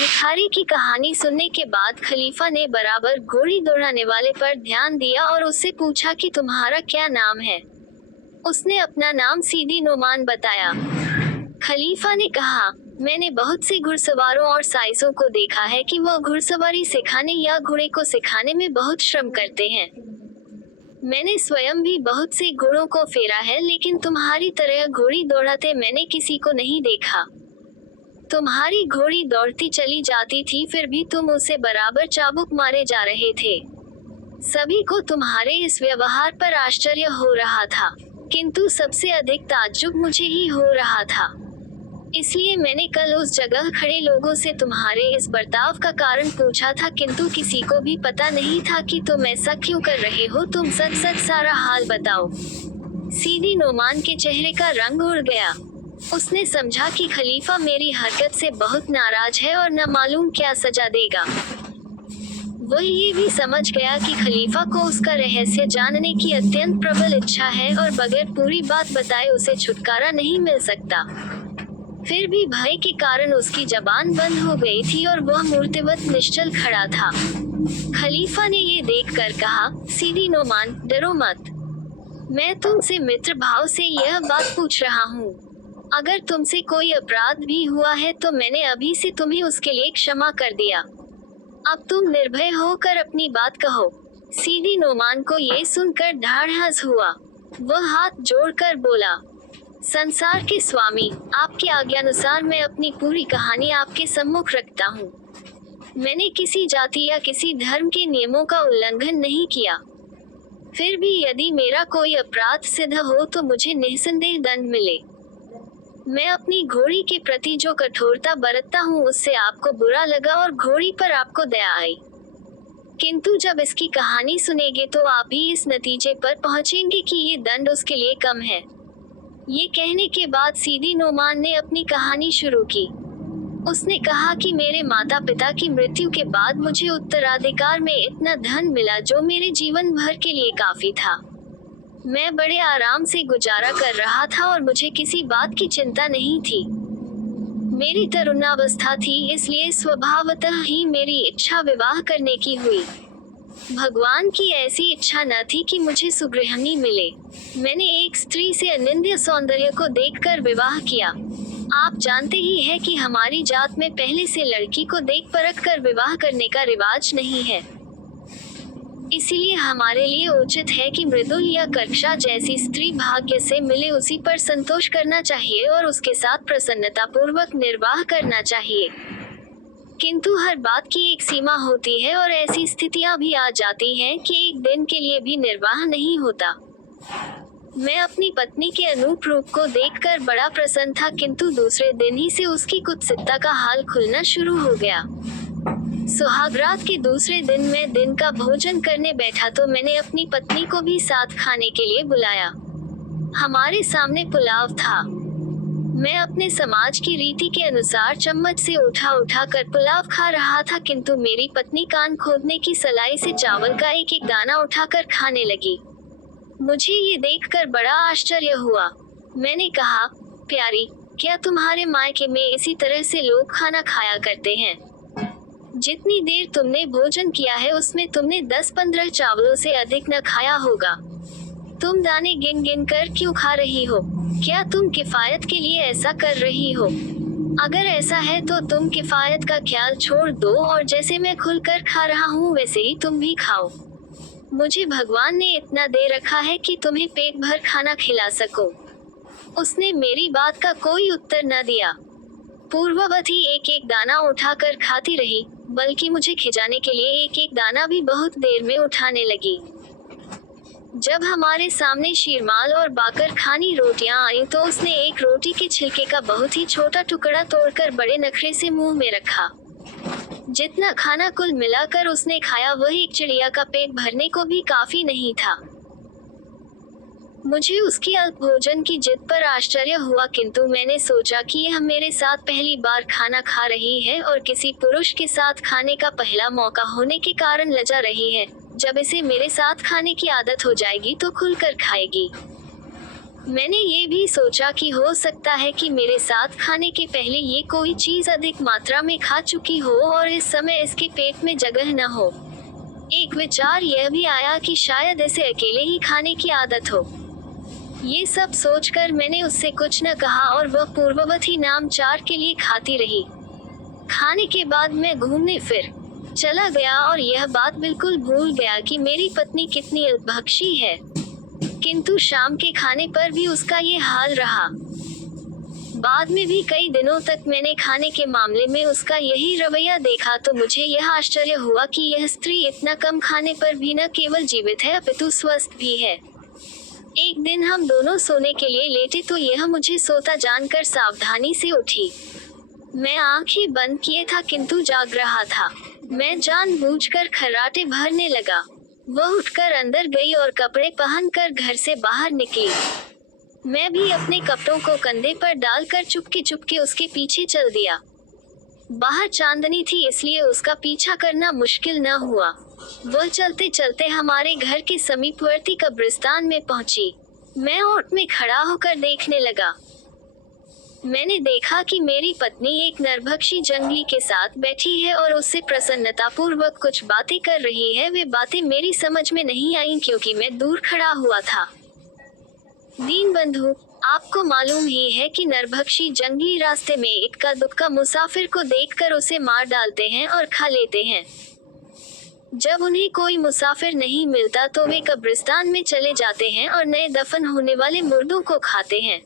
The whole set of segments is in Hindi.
भिखारी की कहानी सुनने के बाद खलीफा ने बराबर घोड़ी दौड़ाने वाले पर ध्यान दिया और उससे पूछा कि तुम्हारा क्या नाम है। उसने अपना नाम सीदी नोमान बताया। खलीफा ने कहा, मैंने बहुत से घुड़सवारों और साइसों को देखा है कि वो घुड़सवारी सिखाने या घोड़े को सिखाने में बहुत श्रम करते हैं। मैंने स्वयं भी बहुत से घोड़ों को फेरा है, लेकिन तुम्हारी तरह घोड़ी दौड़ाते मैंने किसी को नहीं देखा। तुम्हारी घोड़ी दौड़ती चली जाती थी, फिर भी तुम उसे बराबर चाबुक मारे जा रहे थे। सभी को तुम्हारे इस व्यवहार पर आश्चर्य हो रहा था, किंतु सबसे अधिक ताज्जुब मुझे ही हो रहा था। इसलिए मैंने कल उस जगह खड़े लोगों से तुम्हारे इस बर्ताव का कारण पूछा था, किंतु किसी को भी पता नहीं था कि तुम ऐसा क्यों कर रहे हो। तुम सच सच सारा हाल बताओ। सीदी नोमान के चेहरे का रंग उड़ गया। उसने समझा कि खलीफा मेरी हरकत से बहुत नाराज है और न मालूम क्या सजा देगा। वह ये भी समझ गया कि खलीफा को उसका रहस्य जानने की अत्यंत प्रबल इच्छा है और बगैर पूरी बात बताए उसे छुटकारा नहीं मिल सकता। फिर भी भय के कारण उसकी जबान बंद हो गई थी और वह मूर्तिवत निश्चल खड़ा था। खलीफा ने ये देखकर कहा, सीदी नोमान, डरो मत। मैं तुमसे मित्र भाव से यह बात पूछ रहा हूँ। अगर तुमसे कोई अपराध भी हुआ है तो मैंने अभी से तुम्हें उसके लिए क्षमा कर दिया। अब तुम निर्भय होकर अपनी बात कहो। सीदी नोमान को ये सुनकर ढाढ़स हुआ। वह हाथ जोड़कर बोला, संसार के स्वामी, आपकी आज्ञानुसार मैं अपनी पूरी कहानी आपके सम्मुख रखता हूँ। मैंने किसी जाति या किसी धर्म के नियमों का उल्लंघन नहीं किया। फिर भी यदि मेरा कोई अपराध सिद्ध हो तो मुझे निस्संदेह दंड मिले। मैं अपनी घोड़ी के प्रति जो कठोरता बरतता हूँ उससे आपको बुरा लगा और घोड़ी पर आपको दया आई, किंतु जब इसकी कहानी सुनेंगे तो आप भी इस नतीजे पर पहुँचेंगे कि ये दंड उसके लिए कम है। ये कहने के बाद सीदी नोमान ने अपनी कहानी शुरू की। उसने कहा कि मेरे माता पिता की मृत्यु के बाद मुझे उत्तराधिकार में इतना धन मिला जो मेरे जीवन भर के लिए काफी था। मैं बड़े आराम से गुजारा कर रहा था और मुझे किसी बात की चिंता नहीं थी। मेरी तरुणावस्था थी, इसलिए स्वभावतः ही मेरी इच्छा विवाह करने की हुई। भगवान की ऐसी इच्छा न थी कि मुझे सुगृहिणी मिले। मैंने एक स्त्री से अनिंद्य सौंदर्य को देखकर विवाह किया। आप जानते ही हैं कि हमारी जात में पहले से लड़की को देख परख कर विवाह करने का रिवाज नहीं है। इसीलिए हमारे लिए उचित है कि मृदुल या कर्क्षा जैसी स्त्री भाग्य से मिले उसी पर संतोष करना चाहिए और उसके साथ प्रसन्नता पूर्वक निर्वाह करना चाहिए। किंतु हर बात की एक सीमा होती है और ऐसी स्थितियां भी आ जाती हैं कि एक दिन के लिए भी निर्वाह नहीं होता। मैं अपनी पत्नी के अनूप रूप को देखकर बड़ा प्रसन्न था, किंतु दूसरे दिन ही से उसकी कुत्सितता का हाल खुलना शुरू हो गया। सुहागरात के दूसरे दिन मैं दिन का भोजन करने बैठा तो मैंने अपनी पत्नी को भी साथ खाने के लिए बुलाया। हमारे सामने पुलाव था। मैं अपने समाज की रीति के अनुसार चम्मच से उठा कर पुलाव खा रहा था, किंतु मेरी पत्नी कान खोदने की सलाई से चावल का एक एक दाना उठाकर खाने लगी। मुझे ये देखकर बड़ा आश्चर्य हुआ। मैंने कहा, प्यारी, क्या तुम्हारे मायके में इसी तरह से लोग खाना खाया करते हैं? जितनी देर तुमने भोजन किया है उसमें तुमने 10-15 चावलों से अधिक न खाया होगा। तुम दाने गिन गिन कर क्यों खा रही हो? क्या तुम किफायत के लिए ऐसा कर रही हो? अगर ऐसा है तो तुम किफायत का ख्याल छोड़ दो और जैसे मैं खुलकर खा रहा हूँ वैसे ही तुम भी खाओ। मुझे भगवान ने इतना दे रखा है कि तुम्हें पेट भर खाना खिला सको। उसने मेरी बात का कोई उत्तर न दिया। पूर्ववत ही एक एक दाना उठाकर खाती रही, बल्कि मुझे खिजाने के लिए एक एक दाना भी बहुत देर में उठाने लगी। जब हमारे सामने शीरमाल और बाकर खानी रोटियां आई तो उसने एक रोटी के छिलके का बहुत ही छोटा टुकड़ा तोड़कर बड़े नखरे से मुंह में रखा। जितना खाना कुल मिलाकर उसने खाया वह एक चिड़िया का पेट भरने को भी काफी नहीं था। मुझे उसकी अल्प भोजन की जिद पर आश्चर्य हुआ, किंतु मैंने सोचा कि यह मेरे साथ पहली बार खाना खा रही है और किसी पुरुष के साथ खाने का पहला मौका होने के कारण लजा रही है। जब इसे मेरे साथ खाने की आदत हो जाएगी तो खुलकर खाएगी। मैंने ये भी सोचा कि हो सकता है कि मेरे साथ खाने के पहले ये कोई चीज अधिक मात्रा में खा चुकी हो और इस समय इसके पेट में जगह न हो। एक विचार यह भी आया कि शायद इसे अकेले ही खाने की आदत हो। ये सब सोचकर मैंने उससे कुछ न कहा और वह पूर्ववत ही नाम चार के लिए खाती रही। खाने के बाद मैं घूमने फिर चला गया और यह बात बिल्कुल भूल गया कि मेरी पत्नी कितनी अल्पभक्षी है। किंतु शाम के खाने पर भी उसका ये हाल रहा। बाद में भी कई दिनों तक मैंने खाने के मामले में उसका यही रवैया देखा तो मुझे यह आश्चर्य हुआ कि यह स्त्री इतना कम खाने पर भी न केवल जीवित है अपितु स्वस्थ भी है। एक दिन हम दोनों सोने के लिए लेटे तो यह मुझे सोता जानकर सावधानी से उठी। मैं आंखें बंद किए था किंतु जाग रहा था। मैं जानबूझकर खर्राटे भरने लगा। वह उठकर अंदर गई और कपड़े पहनकर घर से बाहर निकली। मैं भी अपने कपड़ों को कंधे पर डालकर चुपके चुपके उसके पीछे चल दिया। बाहर चांदनी थी इसलिए उसका पीछा करना मुश्किल न हुआ। वह चलते चलते हमारे घर के समीपवर्ती कब्रिस्तान में पहुंची। मैं ओट में खड़ा होकर देखने लगा। मैंने देखा कि मेरी पत्नी एक नरभक्षी जंगली के साथ बैठी है और उससे प्रसन्नतापूर्वक कुछ बातें कर रही है। वे बातें मेरी समझ में नहीं आईं क्योंकि मैं दूर खड़ा हुआ था। दीनबंधु, आपको मालूम ही है कि नरभक्षी जंगली रास्ते में इक्का दुक्का मुसाफिर को देखकर उसे मार डालते हैं और खा लेते हैं। जब उन्हें कोई मुसाफिर नहीं मिलता तो वे कब्रिस्तान में चले जाते हैं और नए दफन होने वाले मुर्दों को खाते हैं।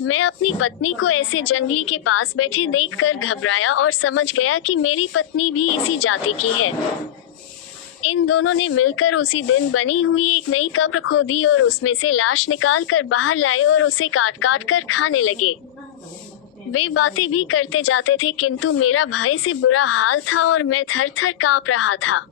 मैं अपनी पत्नी को ऐसे जंगली के पास बैठे देखकर घबराया और समझ गया कि मेरी पत्नी भी इसी जाति की है। इन दोनों ने मिलकर उसी दिन बनी हुई एक नई कब्र खोदी और उसमें से लाश निकाल कर बाहर लाए और उसे काट काट कर खाने लगे। वे बातें भी करते जाते थे किंतु मेरा भय से बुरा हाल था और मैं थर थर कांप रहा था।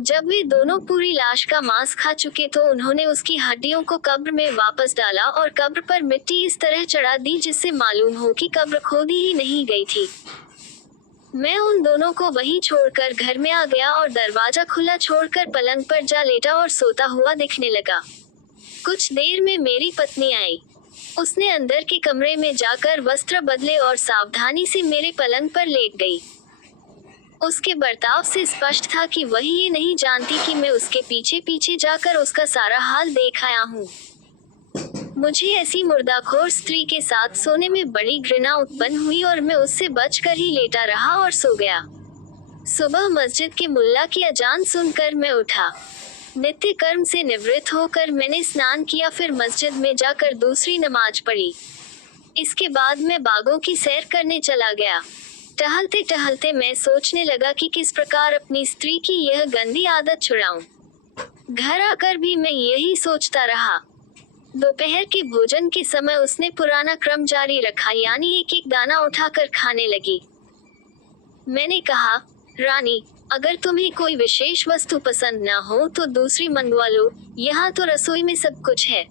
जब वे दोनों पूरी लाश का मांस खा चुके तो उन्होंने उसकी हड्डियों को कब्र में वापस डाला और कब्र पर मिट्टी इस तरह चढ़ा दी जिससे मालूम हो कि कब्र खोदी ही नहीं गई थी। मैं उन दोनों को वहीं छोड़कर घर में आ गया और दरवाजा खुला छोड़कर पलंग पर जा लेटा और सोता हुआ दिखने लगा। कुछ देर में मेरी पत्नी आई। उसने अंदर के कमरे में जाकर वस्त्र बदले और सावधानी से मेरे पलंग पर लेट गई। उसके बर्ताव से स्पष्ट था कि वही ये नहीं जानती कि मैं उसके पीछे पीछे जाकर उसका सारा हाल देख आया हूँ। मुझे ऐसी मुर्दाखोर स्त्री के साथ सोने में बड़ी घृणा उत्पन्न हुई और मैं उससे बचकर ही लेटा रहा और सो गया। सुबह मस्जिद के मुल्ला की अजान सुनकर मैं उठा। नित्य कर्म से निवृत्त होकर मैंने स्नान किया, फिर मस्जिद में जाकर दूसरी नमाज पढ़ी। इसके बाद मैं बागों की सैर करने चला गया। टहलते टहलते मैं सोचने लगा कि किस प्रकार अपनी स्त्री की यह गंदी आदत छुड़ाऊं। घर आकर भी मैं यही सोचता रहा। दोपहर के भोजन के समय उसने पुराना क्रम जारी रखा, यानी एक एक दाना उठाकर खाने लगी। मैंने कहा, रानी, अगर तुम्हें कोई विशेष वस्तु पसंद न हो तो दूसरी मंगवा लो, यहाँ तो रसोई में सब कुछ है।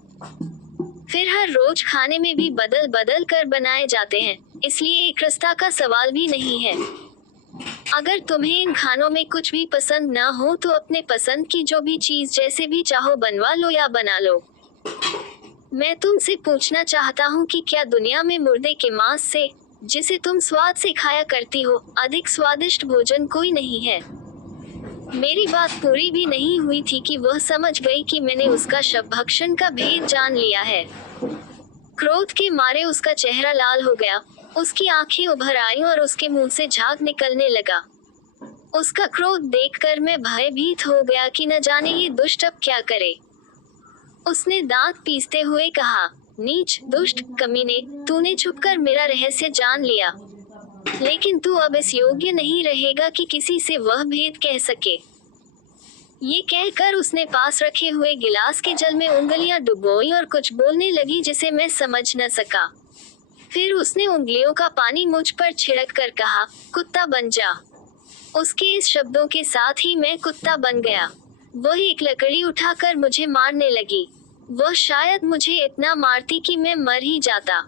फिर हर रोज खाने में भी बदल बदल कर बनाए जाते हैं, इसलिए एक रस्ता का सवाल भी नहीं है। अगर तुम्हें इन खानों में कुछ भी पसंद न हो तो अपने पसंद की जो भी चीज जैसे भी चाहो बनवा लो या बना लो। मैं तुमसे पूछना चाहता हूँ कि क्या दुनिया में मुर्दे के मांस से, जिसे तुम स्वाद से खाया करती हो, अधिक स्वादिष्ट भोजन कोई नहीं है। मेरी बात पूरी भी नहीं हुई थी कि वह समझ गई कि मैंने उसका शवभक्षण का भेद जान लिया है। क्रोध के मारे उसका चेहरा लाल हो गया, उसकी आंखें उभर आईं और उसके मुंह से झाग निकलने लगा। उसका क्रोध देखकर मैं भयभीत हो गया कि न जाने ये दुष्ट अब क्या करे। उसने दांत पीसते हुए कहा, नीच, दुष्ट, कमीने, तूने छुपकर मेरा रहस्य जान लिया, लेकिन तू अब इस योग्य नहीं रहेगा कि किसी से वह भेद कह सके। ये कहकर उसने पास रखे हुए गिलास के जल में उंगलियां डुबोई और कुछ बोलने लगी जिसे मैं समझ न सका। फिर उसने उंगलियों का पानी मुझ पर छिड़क कर कहा, कुत्ता बन जा। उसके इस शब्दों के साथ ही मैं कुत्ता बन गया। वह एक लकड़ी उठाकर मुझे मारने लगी। वह शायद मुझे इतना मारती कि मैं मर ही जाता।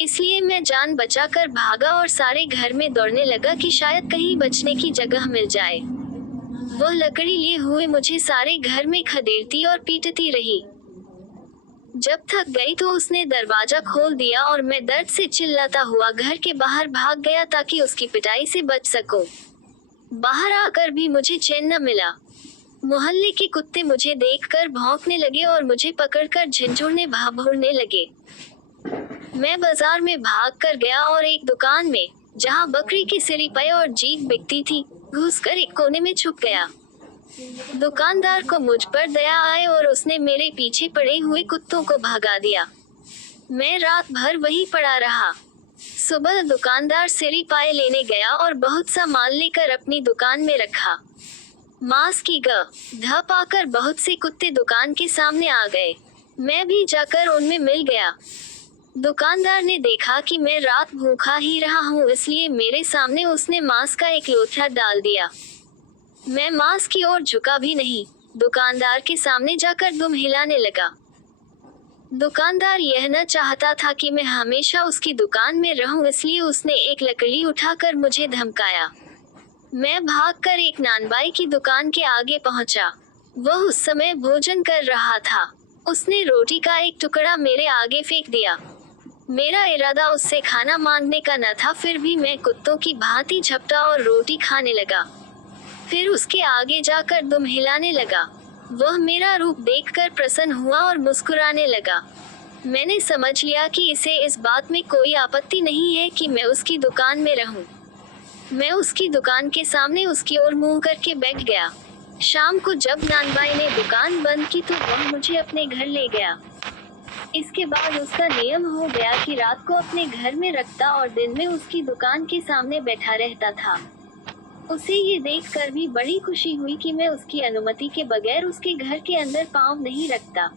इसलिए मैं जान बचाकर भागा और सारे घर में दौड़ने लगा कि शायद कहीं बचने की जगह मिल जाए। वह लकड़ी लिए हुए मुझे सारे घर में खदेड़ती और पीटती रही। जब थक गई तो उसने दरवाजा खोल दिया और मैं दर्द से चिल्लाता हुआ घर के बाहर भाग गया ताकि उसकी पिटाई से बच सकूं। बाहर आकर भी मुझे चैन न मिला। मोहल्ले के कुत्ते मुझे देखकर भौंकने लगे और मुझे पकड़कर झिंझोड़ने भाभोरने लगे। मैं बाजार में भाग कर गया और एक दुकान में, जहां बकरी की सिरिपाई और जीभ बिकती थी, घुसकर एक कोने में छुप गया। दुकानदार को मुझ पर दया आई और उसने मेरे पीछे पड़े हुए कुत्तों को भगा दिया। मैं रात भर वहीं पड़ा रहा। सुबह दुकानदार सिरिपाई लेने गया और बहुत सा माल लेकर अपनी दुकान में रखा। मांस की ध पाकर बहुत से कुत्ते दुकान के सामने आ गए। मैं भी जाकर उनमें मिल गया। दुकानदार ने देखा कि मैं रात भूखा ही रहा हूँ, इसलिए मेरे सामने उसने मांस का एक लोथा डाल दिया। मैं मांस की ओर झुका भी नहीं, दुकानदार के सामने जाकर दुम हिलाने लगा। दुकानदार यह न चाहता था कि मैं हमेशा उसकी दुकान में रहूं, इसलिए उसने एक लकड़ी उठाकर मुझे धमकाया। मैं भागकर एक नानबाई की दुकान के आगे पहुंचा। वह उस समय भोजन कर रहा था। उसने रोटी का एक टुकड़ा मेरे आगे फेंक दिया। मेरा इरादा उससे खाना मांगने का न था, फिर भी मैं कुत्तों की भांति झपटा और रोटी खाने लगा। फिर उसके आगे जाकर दुम हिलाने लगा। वह मेरा रूप देखकर प्रसन्न हुआ और मुस्कुराने लगा। मैंने समझ लिया कि इसे इस बात में कोई आपत्ति नहीं है कि मैं उसकी दुकान में रहूं। मैं उसकी दुकान के सामने उसकी ओर मुंह करके बैठ गया। शाम को जब नानबाई ने दुकान बंद की तो वह मुझे अपने घर ले गया। इसके बाद उसका नियम हो गया कि रात को अपने घर में रखता और दिन में उसकी दुकान के सामने बैठा रहता था। उसे ये देखकर भी बड़ी खुशी हुई कि मैं उसकी अनुमति के बगैर उसके घर के अंदर पाँव नहीं रखता।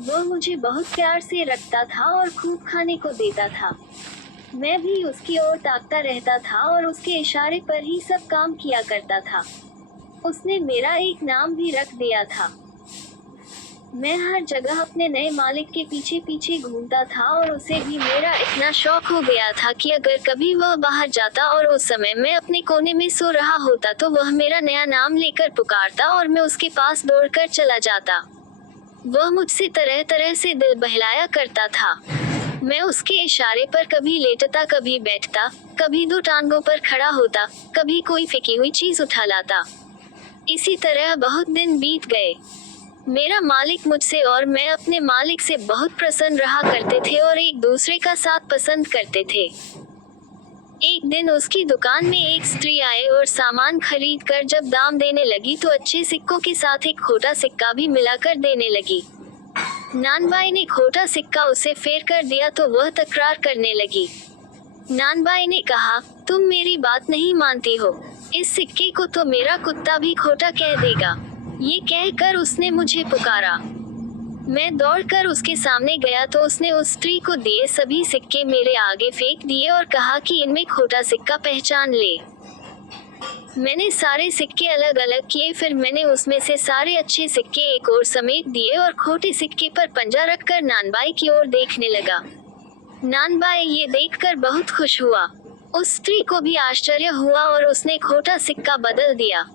वह मुझे बहुत प्यार से रखता था और खूब खाने को देता था। मैं भी उसकी ओर ताकता रहता था और उसके इशारे पर ही सब काम किया करता था। उसने मेरा एक नाम भी रख दिया था। मैं हर जगह अपने नए मालिक के पीछे पीछे घूमता था और उसे भी मेरा इतना शौक हो गया था कि अगर कभी वह बाहर जाता और उस समय मैं अपने कोने में सो रहा होता तो वह मेरा नया नाम लेकर पुकारता और मैं उसके पास दौड़कर चला जाता। वह मुझसे तरह तरह से दिल बहलाया करता था। मैं उसके इशारे पर कभी लेटता, कभी बैठता, कभी दो टांगों पर खड़ा होता, कभी कोई फेंकी हुई चीज उठा लाता। इसी तरह बहुत दिन बीत गए। मेरा मालिक मुझसे और मैं अपने मालिक से बहुत प्रसन्न रहा करते थे और एक दूसरे का साथ पसंद करते थे। एक दिन उसकी दुकान में एक स्त्री आई और सामान खरीद कर जब दाम देने लगी तो अच्छे सिक्कों के साथ एक खोटा सिक्का भी मिलाकर देने लगी। नानबाई ने खोटा सिक्का उसे फेर कर दिया तो वह तकरार करने लगी। नानबाई ने कहा, तुम मेरी बात नहीं मानती हो, इस सिक्के को तो मेरा कुत्ता भी खोटा कह देगा। ये कहकर उसने मुझे पुकारा। मैं दौड़कर उसके सामने गया तो उसने उस स्त्री को दिए सभी सिक्के मेरे आगे फेंक दिए और कहा कि इनमें खोटा सिक्का पहचान ले। मैंने सारे सिक्के अलग अलग किए, फिर मैंने उसमें से सारे अच्छे सिक्के एक ओर समेट दिए और खोटे सिक्के पर पंजा रखकर नानबाई की ओर देखने लगा। नानबाई ये देखकर बहुत खुश हुआ। उस स्त्री को भी आश्चर्य हुआ और उसने खोटा सिक्का बदल दिया।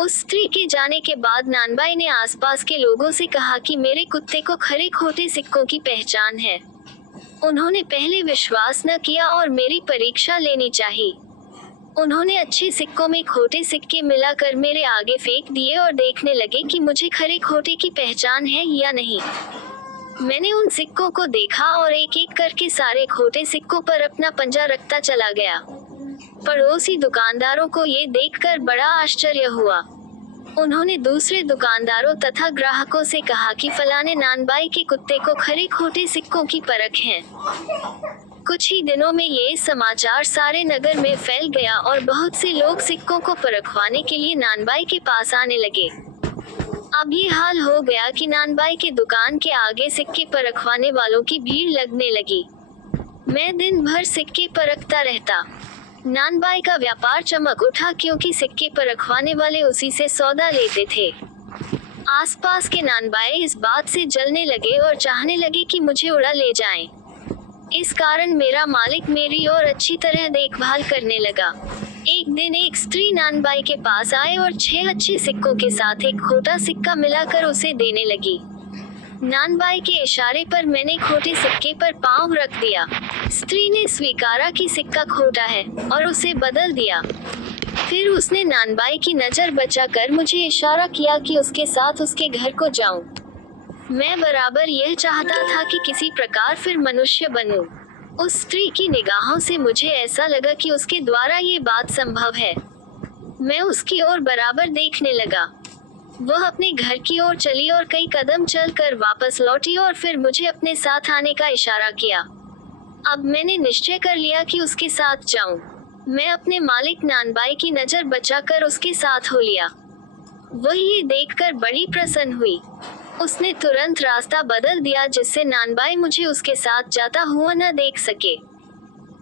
उस स्त्री के जाने के बाद नानबाई ने आसपास के लोगों से कहा कि मेरे कुत्ते को खरे खोटे सिक्कों की पहचान है। उन्होंने पहले विश्वास न किया और मेरी परीक्षा लेनी चाहिए। उन्होंने अच्छे सिक्कों में खोटे सिक्के मिलाकर मेरे आगे फेंक दिए और देखने लगे कि मुझे खरे खोटे की पहचान है या नहीं। मैंने उन सिक्कों को देखा और एक एक करके सारे खोटे सिक्कों पर अपना पंजा रखता चला गया। पड़ोसी दुकानदारों को ये देखकर बड़ा आश्चर्य हुआ। उन्होंने दूसरे दुकानदारों तथा ग्राहकों से कहा कि फलाने नानबाई के कुत्ते को खरे खोटे सिक्कों की परख है। कुछ ही दिनों में ये समाचार सारे नगर में फैल गया और बहुत से लोग सिक्कों को परखवाने के लिए नानबाई के पास आने लगे। अब ये हाल हो गया कि नानबाई के दुकान के आगे सिक्के परखवाने वालों की भीड़ लगने लगी। मैं दिन भर सिक्के परखता रहता। नानबाई का व्यापार चमक उठा क्योंकि सिक्के परखवाने वाले उसी से सौदा लेते थे। आसपास के नानबाई इस बात से जलने लगे और चाहने लगे कि मुझे उड़ा ले जाएं। इस कारण मेरा मालिक मेरी और अच्छी तरह देखभाल करने लगा। एक दिन एक स्त्री नानबाई के पास आए और 6 अच्छे सिक्कों के साथ एक खोटा सिक्का मिलाकर उसे देने लगी। नानबाई के इशारे पर मैंने खोटे सिक्के पर पांव रख दिया। स्त्री ने स्वीकारा कि सिक्का खोटा है और उसे बदल दिया। फिर उसने नानबाई की नजर बचाकर मुझे इशारा किया कि उसके साथ उसके घर को जाऊं। मैं बराबर यह चाहता था कि किसी प्रकार फिर मनुष्य बनूं। उस स्त्री की निगाहों से मुझे ऐसा लगा कि उसके द्वारा ये बात संभव है। मैं उसकी ओर बराबर देखने लगा। वह अपने घर की ओर चली और कई कदम चलकर वापस लौटी और फिर मुझे अपने साथ आने का इशारा किया। अब मैंने निश्चय कर लिया कि उसके साथ जाऊं। मैं अपने मालिक नानबाई की नजर बचाकर उसके साथ हो लिया। वह ये देखकर बड़ी प्रसन्न हुई। उसने तुरंत रास्ता बदल दिया जिससे नानबाई मुझे उसके साथ जाता हुआ न देख सके।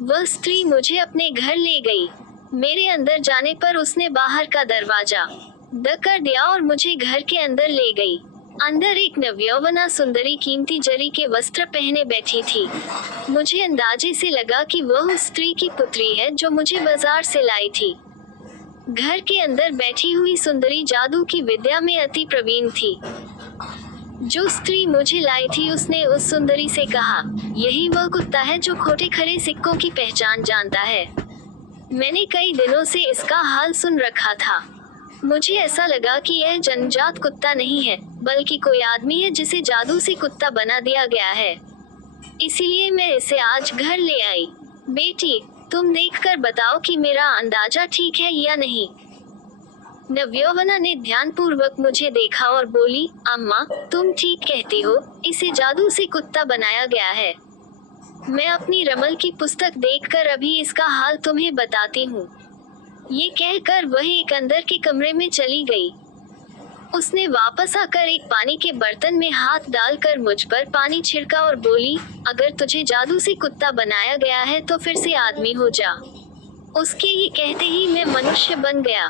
वह स्त्री मुझे अपने घर ले गई। मेरे अंदर जाने पर उसने बाहर का दरवाजा बंद कर दिया और मुझे घर के अंदर ले गई। अंदर एक नवयौवना सुंदरी कीमती जरी के वस्त्र पहने बैठी थी। मुझे अंदाजे से लगा कि वह उस स्त्री की पुत्री है जो मुझे बाजार से लाई थी। घर के अंदर बैठी हुई सुंदरी जादू की विद्या में अति प्रवीण थी। जो स्त्री मुझे लाई थी उसने उस सुंदरी से कहा, यही वह कुत्ता है जो खोटे खरे सिक्कों की पहचान जानता है। मैंने कई दिनों से इसका हाल सुन रखा था। मुझे ऐसा लगा कि यह जन्मजात कुत्ता नहीं है, बल्कि कोई आदमी है जिसे जादू से कुत्ता बना दिया गया है। इसीलिए मैं इसे आज घर ले आई। बेटी, तुम देखकर बताओ कि मेरा अंदाजा ठीक है या नहीं। नवयौवना ने ध्यानपूर्वक मुझे देखा और बोली, अम्मा, तुम ठीक कहती हो, इसे जादू से कुत्ता बनाया गया है। मैं अपनी रमल की पुस्तक देखकर अभी इसका हाल तुम्हें बताती हूँ। ये कहकर वह एक अंदर के कमरे में चली गई। उसने वापस आकर एक पानी के बर्तन में हाथ डालकर मुझ पर पानी छिड़का और बोली, अगर तुझे जादू से कुत्ता बनाया गया है तो फिर से आदमी हो जा। उसके ये कहते ही मैं मनुष्य बन गया।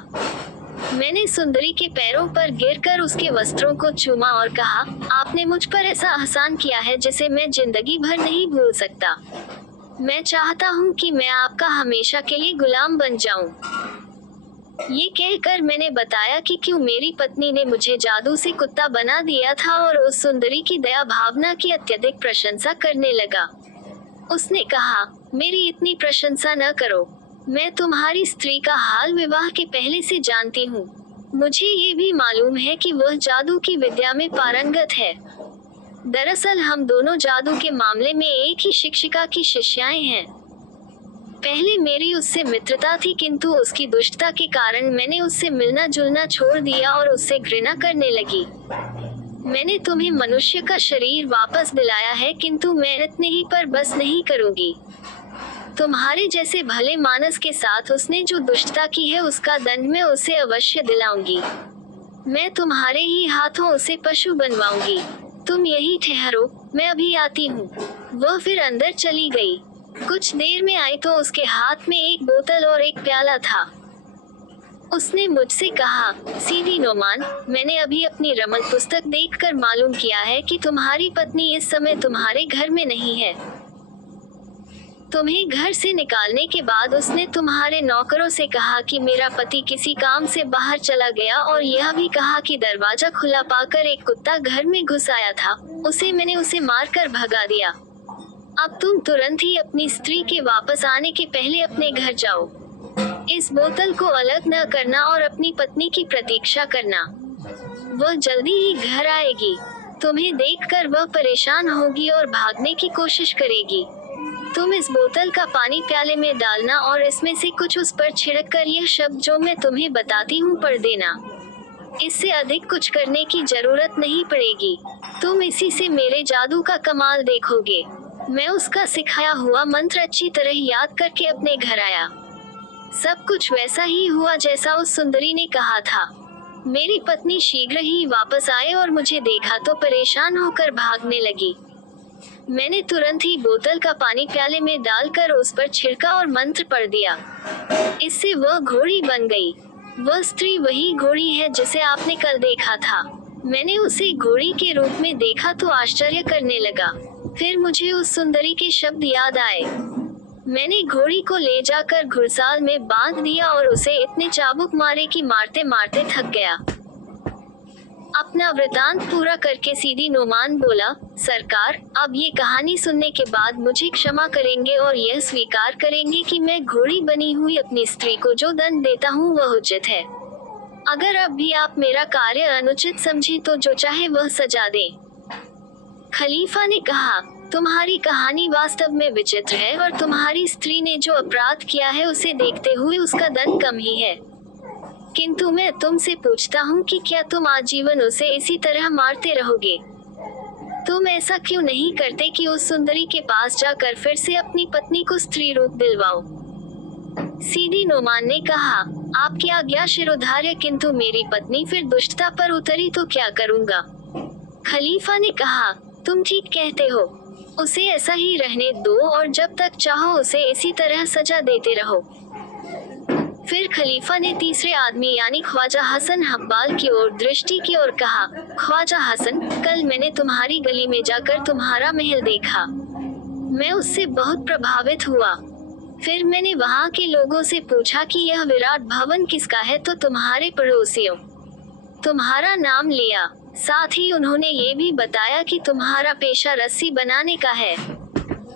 मैंने सुंदरी के पैरों पर गिरकर उसके वस्त्रों को चूमा और कहा, आपने मुझ पर ऐसा एहसान किया है जिसे मैं जिंदगी भर नहीं भूल सकता। मैं चाहता हूँ कि मैं आपका हमेशा के लिए गुलाम बन जाऊं। ये कहकर मैंने बताया कि क्यों मेरी पत्नी ने मुझे जादू से कुत्ता बना दिया था और उस सुंदरी की दया भावना की अत्यधिक प्रशंसा करने लगा। उसने कहा, मेरी इतनी प्रशंसा न करो। मैं तुम्हारी स्त्री का हाल विवाह के पहले से जानती हूँ। मुझे ये भी मालूम है कि वह जादू की विद्या में पारंगत है। दरअसल हम दोनों जादू के मामले में एक ही शिक्षिका की शिष्याएं हैं। पहले मेरी उससे मित्रता थी, किंतु उसकी दुष्टता के कारण मैंने उससे मिलना जुलना छोड़ दिया और उससे घृणा करने लगी। मैंने तुम्हें मनुष्य का शरीर वापस दिलाया है, किंतु मैं इतने ही पर बस नहीं करूंगी। तुम्हारे जैसे भले मानस के साथ उसने जो दुष्टता की है उसका दंड मैं उसे अवश्य दिलाऊंगी। मैं तुम्हारे ही हाथों उसे पशु बनवाऊंगी। तुम यही ठहरो, मैं अभी आती हूँ। वह फिर अंदर चली गई। कुछ देर में आई तो उसके हाथ में एक बोतल और एक प्याला था। उसने मुझसे कहा, सीधी नोमान, मैंने अभी अपनी रमल पुस्तक देखकर मालूम किया है कि तुम्हारी पत्नी इस समय तुम्हारे घर में नहीं है। तुम्हें घर से निकालने के बाद उसने तुम्हारे नौकरों से कहा कि मेरा पति किसी काम से बाहर चला गया और यह भी कहा कि दरवाजा खुला पाकर एक कुत्ता घर में घुस आया था। उसे मारकर भगा दिया। अब तुम तुरंत ही अपनी स्त्री के वापस आने के पहले अपने घर जाओ। इस बोतल को अलग न करना और अपनी पत्नी की प्रतीक्षा करना। वह जल्दी ही घर आएगी। तुम्हें देखकर वह परेशान होगी और भागने की कोशिश करेगी। तुम इस बोतल का पानी प्याले में डालना और इसमें से कुछ उस पर छिड़क कर यह शब्द जो मैं तुम्हें बताती हूँ पढ़ देना। इससे अधिक कुछ करने की जरूरत नहीं पड़ेगी। तुम इसी से मेरे जादू का कमाल देखोगे। मैं उसका सिखाया हुआ मंत्र अच्छी तरह याद करके अपने घर आया। सब कुछ वैसा ही हुआ जैसा उस सुंदरी ने कहा था। मेरी पत्नी शीघ्र ही वापस आए और मुझे देखा तो परेशान होकर भागने लगी। मैंने तुरंत ही बोतल का पानी प्याले में डालकर उस पर छिड़का और मंत्र पढ़ दिया। इससे वह घोड़ी बन गई। वह स्त्री वही घोड़ी है जिसे आपने कल देखा था। मैंने उसे घोड़ी के रूप में देखा तो आश्चर्य करने लगा। फिर मुझे उस सुंदरी के शब्द याद आए। मैंने घोड़ी को ले जाकर घुड़साल में बांध दिया और उसे इतने चाबुक मारे कि मारते मारते थक गया। अपना वृतांत पूरा करके सीधी नोमान बोला, सरकार, अब ये कहानी सुनने के बाद मुझे क्षमा करेंगे और यह स्वीकार करेंगे कि मैं घोड़ी बनी हुई अपनी स्त्री को जो दंड देता हूँ वह उचित है। अगर अब भी आप मेरा कार्य अनुचित समझे तो जो चाहे वह सजा दें। खलीफा ने कहा, तुम्हारी कहानी वास्तव में विचित्र है और तुम्हारी स्त्री ने जो अपराध किया है उसे देखते हुए उसका दंड कम ही है। किंतु मैं तुमसे पूछता हूँ कि क्या तुम आजीवन उसे इसी तरह मारते रहोगे? तुम ऐसा क्यों नहीं करते कि उस सुंदरी के पास जाकर फिर से अपनी पत्नी को स्त्री रूप दिलवाओ? सीधी नोमान ने कहा, आपकी आज्ञा शिरोधार्य, किंतु मेरी पत्नी फिर दुष्टता पर उतरी तो क्या करूँगा? खलीफा ने कहा, तुम ठीक कहते हो, उसे ऐसा ही रहने दो और जब तक चाहो उसे इसी तरह सजा देते रहो। फिर खलीफा ने तीसरे आदमी यानी ख्वाजा हसन हब्बाल की ओर दृष्टि की और कहा, ख्वाजा हसन, कल मैंने तुम्हारी गली में जाकर तुम्हारा महल देखा। मैं उससे बहुत प्रभावित हुआ। फिर मैंने वहाँ के लोगों से पूछा कि यह विराट भवन किसका है, तो तुम्हारे पड़ोसियों तुम्हारा नाम लिया। साथ ही उन्होंने ये भी बताया कि तुम्हारा पेशा रस्सी बनाने का है।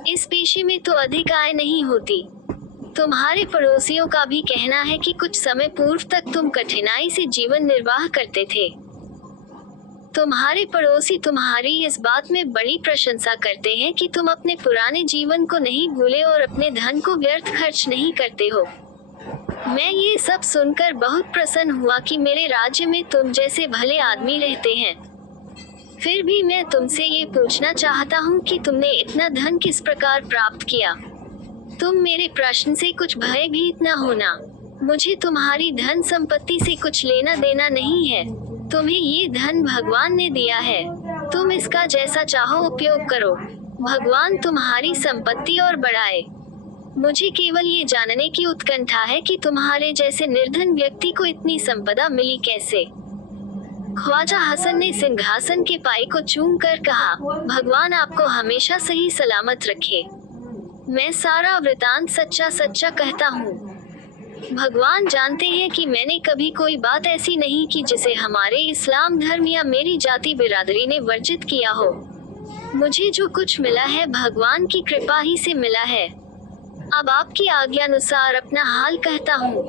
इस पेशे में तो अधिक आय नहीं होती। तुम्हारे पड़ोसियों का भी कहना है कि कुछ समय पूर्व तक तुम कठिनाई से जीवन निर्वाह करते थे। तुम्हारे पड़ोसी तुम्हारी इस बात में बड़ी प्रशंसा करते हैं कि तुम अपने पुराने जीवन को नहीं भूले और अपने धन को व्यर्थ खर्च नहीं करते हो। मैं ये सब सुनकर बहुत प्रसन्न हुआ कि मेरे राज्य में तुम जैसे भले आदमी रहते हैं। फिर भी मैं तुमसे ये पूछना चाहता हूँ कि तुमने इतना धन किस प्रकार प्राप्त किया? तुम मेरे प्रश्न से कुछ भयभीत न होना। मुझे तुम्हारी धन संपत्ति से कुछ लेना देना नहीं है। तुम्हें ये धन भगवान ने दिया है, तुम इसका जैसा चाहो उपयोग करो। भगवान तुम्हारी संपत्ति और बढ़ाए। मुझे केवल ये जानने की उत्कंठा है कि तुम्हारे जैसे निर्धन व्यक्ति को इतनी संपदा मिली कैसे? ख्वाजा हसन ने सिंहासन के पाए को चूम कर कहा, भगवान आपको हमेशा सही सलामत रखे। मैं सारा वृतांत सच्चा सच्चा कहता हूँ। भगवान जानते हैं कि मैंने कभी कोई बात ऐसी नहीं की जिसे हमारे इस्लाम धर्म या मेरी जाति बिरादरी ने वर्जित किया हो। मुझे जो कुछ मिला है भगवान की कृपा ही से मिला है। अब आपकी आज्ञानुसार अपना हाल कहता हूँ।